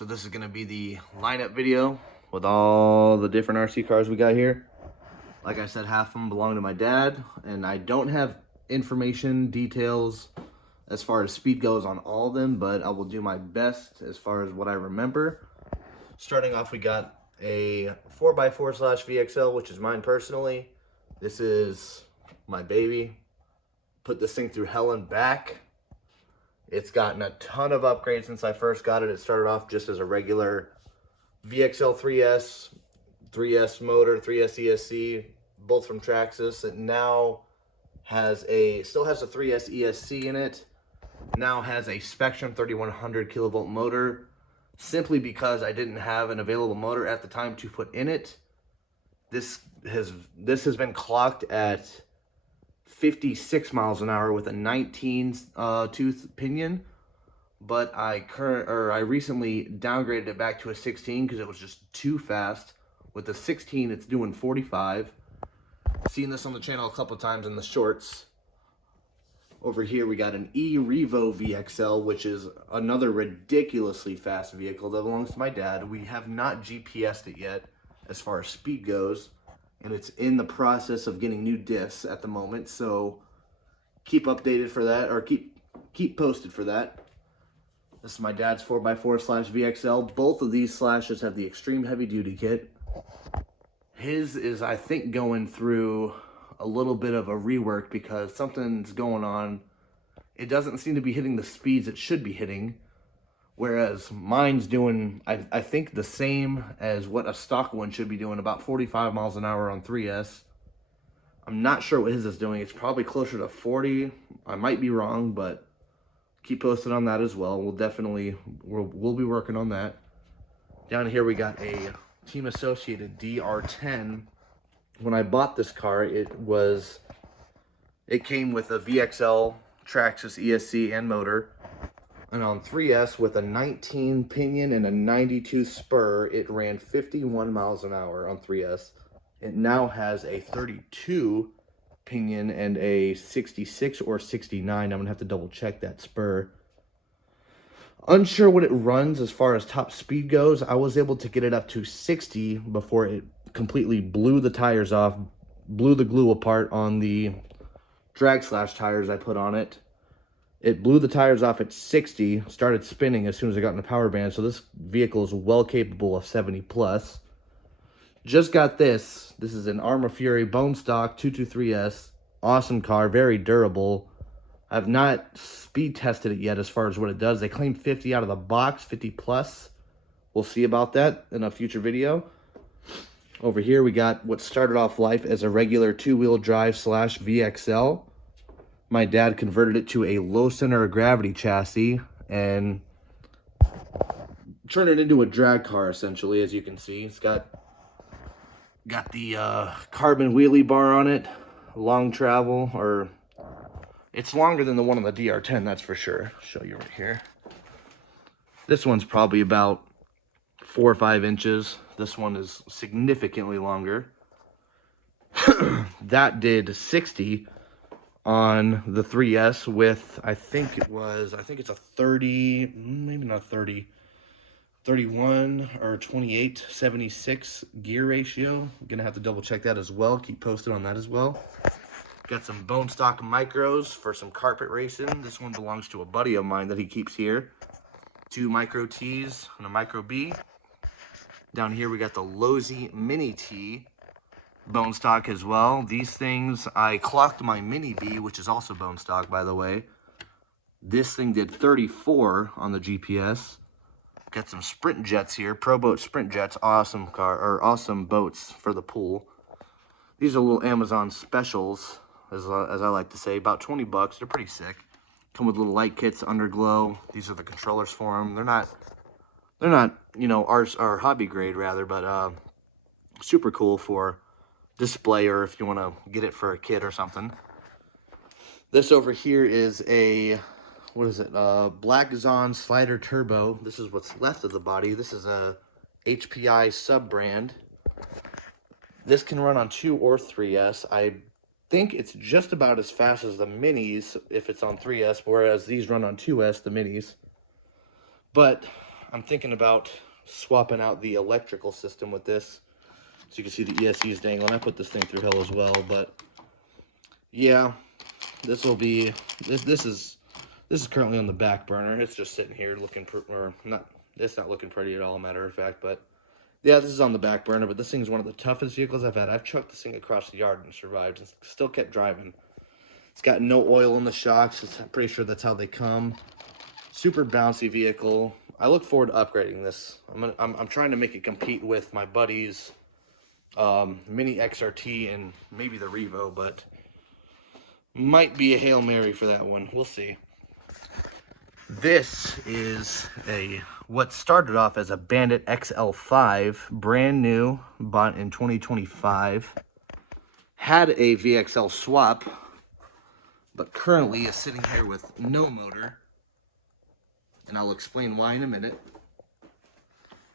So this is going to be the lineup video with all the different RC cars we got here. Like I said, half of them belong to my dad, and I don't have information, details, as far as speed goes on all of them, but I will do my best as far as what I remember. Starting off, we got a 4x4/VXL, which is mine personally. This is my baby. Put this thing through hell and back. It's gotten a ton of upgrades since I first got it. It started off just as a regular VXL 3S motor, 3S ESC, both from Traxxas. It now has still has a 3S ESC in it. Now has a Spectrum 3100 kilovolt motor, simply because I didn't have an available motor at the time to put in it. This has been clocked at 56 miles an hour with a 19 tooth pinion, but I recently downgraded it back to a 16 because it was just too fast. With the 16, it's doing 45. Seen this on the channel a couple times in the shorts. Over here, we got an E-Revo VXL, which is another ridiculously fast vehicle that belongs to my dad. We have not GPS'd it yet as far as speed goes, and it's in the process of getting new diffs at the moment, so keep updated for that, or keep posted for that. This is my dad's 4x4/VXL. Both of these slashes have the extreme heavy duty kit. His is, I think, going through a little bit of a rework because something's going on. It doesn't seem to be hitting the speeds it should be hitting, whereas mine's doing, I think, the same as what a stock one should be doing, about 45 miles an hour on 3S. I'm not sure what his is doing. It's probably closer to 40. I might be wrong, but keep posted on that as well. We'll be working on that. Down here we got a Team Associated DR10. When I bought this car, it came with a VXL, Traxxas ESC, and motor. And on 3S, with a 19 pinion and a 92 spur, it ran 51 miles an hour on 3S. It now has a 32 pinion and a 66 or 69. I'm going to have to double check that spur. Unsure what it runs as far as top speed goes. I was able to get it up to 60 before it completely blew the tires off, blew the glue apart on the drag slash tires I put on it. It blew the tires off at 60, started spinning as soon as I got in the power band, so this vehicle is well capable of 70 plus. Just got this. This is an Arrma Fury bone stock 223S. Awesome car, very durable. I've not speed tested it yet as far as what it does. They claim 50 out of the box, 50 plus. We'll see about that in a future video. Over here we got what started off life as a regular two-wheel drive/VXL. My dad converted it to a low center of gravity chassis and turned it into a drag car, essentially, as you can see. It's got the carbon wheelie bar on it, long travel, or it's longer than the one on the DR10, that's for sure. I'll show you right here. This one's probably about 4 or 5 inches. This one is significantly longer. That did 60 on the 3S with, I think it's a 30, maybe not 30, 31 or 28, 76 gear ratio. I'm gonna have to double check that as well. Keep posted on that as well. Got some bone stock micros for some carpet racing. This one belongs to a buddy of mine that he keeps here. 2 micro T's and a micro B. Down here we got the Losi Mini T bone stock as well. These things, I clocked my Mini B, which is also bone stock, by the way. This thing did 34 on the GPS. Got some Sprint Jets here, Pro Boat Sprint Jets, awesome car, or awesome boats for the pool. These are little Amazon specials, as I like to say, about 20 bucks. They're pretty sick. Come with little light kits, underglow. These are the controllers for them. They're not, you know, our hobby grade rather, but super cool for display or if you want to get it for a kid or something. This over here is a, what is it? Black Zon Slider Turbo. This is what's left of the body. This is a HPI sub brand. This can run on 2 or 3S. I think it's just about as fast as the minis if it's on 3S, whereas these run on 2S, the minis. But I'm thinking about swapping out the electrical system with this. So you can see the ESCs dangling. I put this thing through hell as well, but yeah, this will be, this is currently on the back burner. It's just sitting here looking, or not, it's not looking pretty at all, matter of fact, but yeah, this is on the back burner, but this thing's one of the toughest vehicles I've had. I've trucked this thing across the yard and survived and still kept driving. It's got no oil in the shocks. I'm pretty sure that's how they come. Super bouncy vehicle. I look forward to upgrading this. I'm trying to make it compete with my buddy's Mini XRT and maybe the Revo, but might be a Hail Mary for that one. We'll see. This is what started off as a Bandit XL5, brand new, bought in 2025. Had a VXL swap, but currently is sitting here with no motor, and I'll explain why in a minute.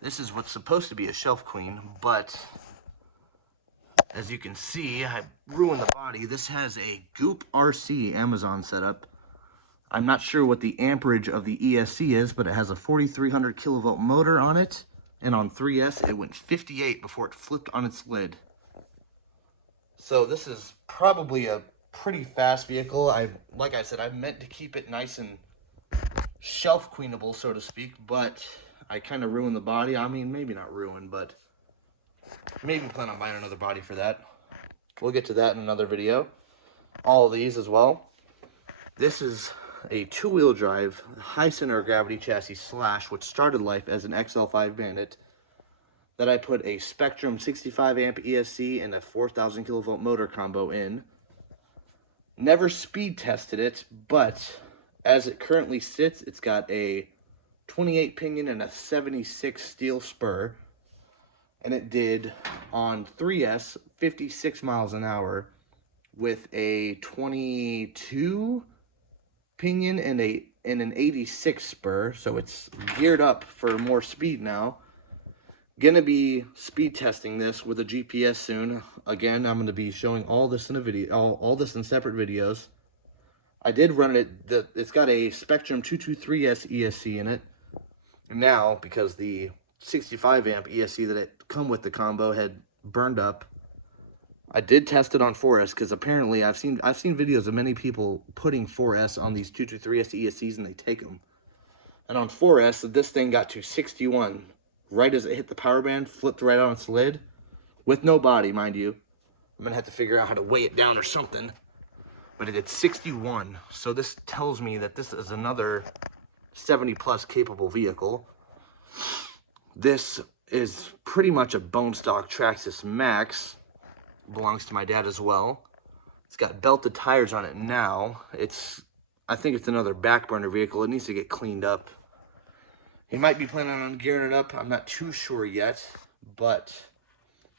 This is what's supposed to be a shelf queen, but as you can see, I ruined the body. This has a Goop RC Amazon setup. I'm not sure what the amperage of the ESC is, but it has a 4,300 kilovolt motor on it, and on 3S it went 58 before it flipped on its lid. So this is probably a pretty fast vehicle. Like I said, I meant to keep it nice and shelf queenable, so to speak, but I kind of ruined the body. I mean, maybe not ruined, but maybe plan on buying another body for that. We'll get to that in another video. All of these as well. This is a two-wheel drive, high center of gravity chassis slash, which started life as an XL5 Bandit, that I put a Spectrum 65 amp ESC and a 4,000 kilovolt motor combo in. Never speed tested it, but as it currently sits, it's got a 28 pinion and a 76 steel spur, and it did on 3S 56 miles an hour with a 22 pinion and an 86 spur, so it's geared up for more speed now. Gonna be speed testing this with a GPS soon. Again, I'm gonna be showing all this in a video, all this in separate videos. I did run it. It's got a Spectrum 223S ESC in it. And now, because the 65 amp ESC that it come with the combo had burned up, I did test it on 4S, because apparently I've seen videos of many people putting 4S on these 223S ESCs and they take them. And on 4S, this thing got to 61 right as it hit the power band, flipped right on its lid, with no body, mind you. I'm gonna have to figure out how to weigh it down or something. But it did 61, so this tells me that this is another 70 plus capable vehicle. This is pretty much a bone stock Traxxas Max. Belongs to my dad as well. It's got belted tires on it now. I think it's another back burner vehicle. It needs to get cleaned up. He might be planning on gearing it up. I'm not too sure yet, but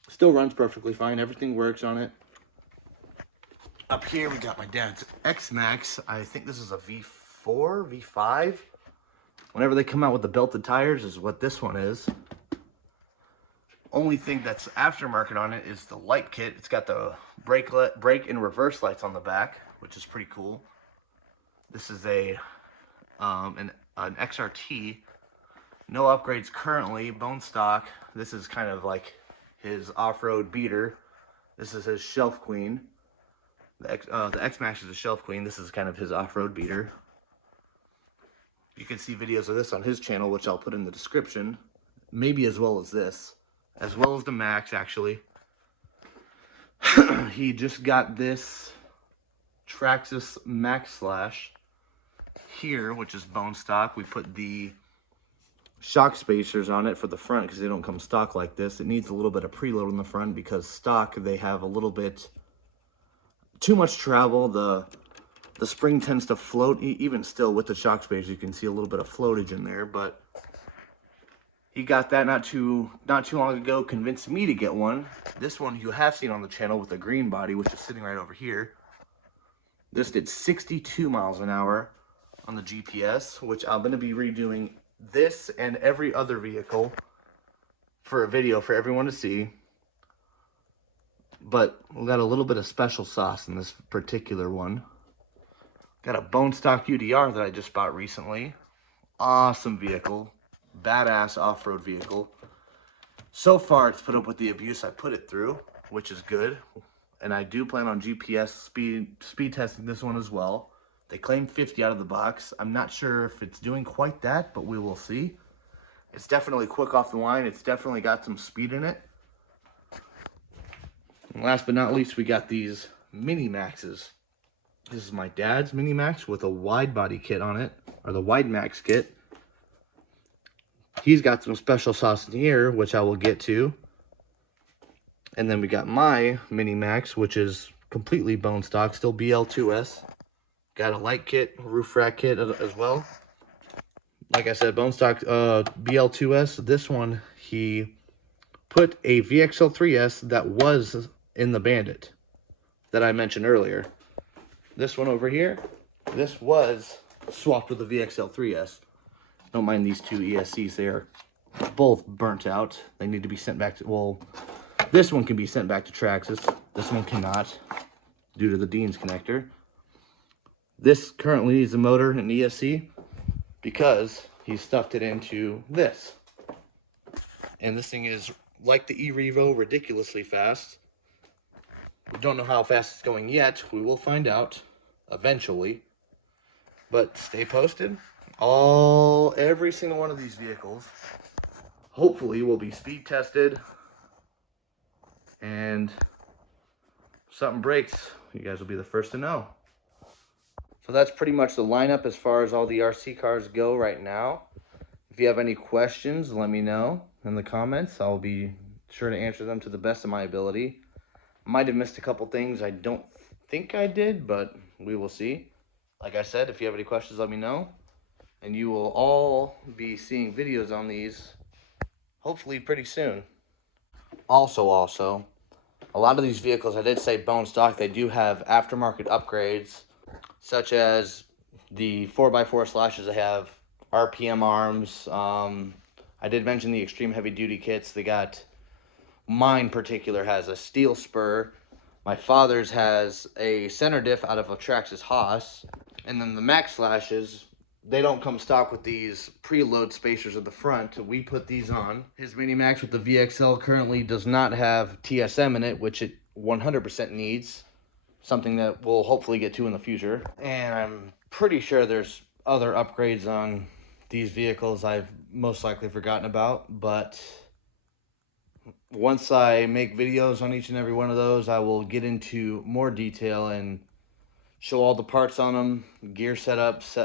still runs perfectly fine. Everything works on it. Up here we got my dad's X-Max. I think this is a V4, V5. Whenever they come out with the belted tires is what this one is. Only thing that's aftermarket on it is the light kit. It's got the brake and reverse lights on the back, which is pretty cool. This is an XRT. No upgrades currently, bone stock. This is kind of like his off-road beater. This is his shelf queen. The X-Max is a shelf queen. This is kind of his off-road beater. You can see videos of this on his channel, which I'll put in the description. Maybe as well as this. As well as the Max, actually. He just got this Traxxas Max Slash here, which is bone stock. We put the shock spacers on it for the front because they don't come stock like this. It needs a little bit of preload in the front because stock, they have a little bit too much travel. The spring tends to float. Even still with the shock spacers, you can see a little bit of floatage in there, but he got that not too long ago, convinced me to get one. This one you have seen on the channel with the green body, which is sitting right over here. This did 62 miles an hour on the GPS, which I'm going to be redoing this and every other vehicle for a video for everyone to see. But we got a little bit of special sauce in this particular one. Got a bone stock UDR that I just bought recently. Awesome vehicle. badass off-road vehicle. So far, it's put up with the abuse I put it through, which is good. And I do plan on GPS speed testing this one as well. They claim 50 out of the box. I'm not sure if it's doing quite that, but we will see. It's definitely quick off the line. It's definitely got some speed in it. And last but not least, we got these Mini Maxes. This is my dad's Mini Max with a wide body kit on it, or the Wide Max kit. He's got some special sauce in here, which I will get to. And then we got my Mini Max, which is completely bone stock, still BL2S. Got a light kit, roof rack kit as well. Like I said, bone stock BL2S. This one, he put a VXL3S that was in the Bandit that I mentioned earlier. This one over here, this was swapped with the VXL3S. Don't mind these two ESCs. They are both burnt out. They need to be sent back to, well, this one can be sent back to Traxxas. This one cannot, due to the Dean's connector. This currently needs a motor and ESC because he stuffed it into this. And this thing is, like the E-Revo, ridiculously fast. We don't know how fast it's going yet. We will find out eventually. But stay posted. Every single one of these vehicles hopefully will be speed tested. And if something breaks, you guys will be the first to know. So that's pretty much the lineup as far as all the RC cars go right now. If you have any questions, let me know in the comments. I'll be sure to answer them to the best of my ability. Might have missed a couple things. I don't think I did, but we will see. Like I said, if you have any questions, let me know. And you will all be seeing videos on these hopefully pretty soon. Also, a lot of these vehicles, I did say bone stock, they do have aftermarket upgrades, such as the 4x4 slashes. They have RPM arms. I did mention the extreme heavy duty kits. They got, mine particular has a steel spur. My father's has a center diff out of a Traxxas Haas. And then the Max slashes, they don't come stock with these preload spacers at the front. We put these on. His Mini Max with the VXL currently does not have TSM in it, which it 100% needs. Something that we'll hopefully get to in the future. And I'm pretty sure there's other upgrades on these vehicles I've most likely forgotten about. But once I make videos on each and every one of those, I will get into more detail and show all the parts on them, gear setups,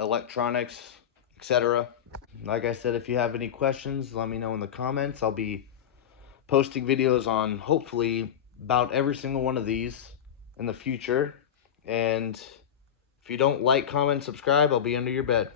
electronics, etc. Like I said, if you have any questions, let me know in the comments. I'll be posting videos on hopefully about every single one of these in the future. And if you don't like, comment, subscribe, I'll be under your bed.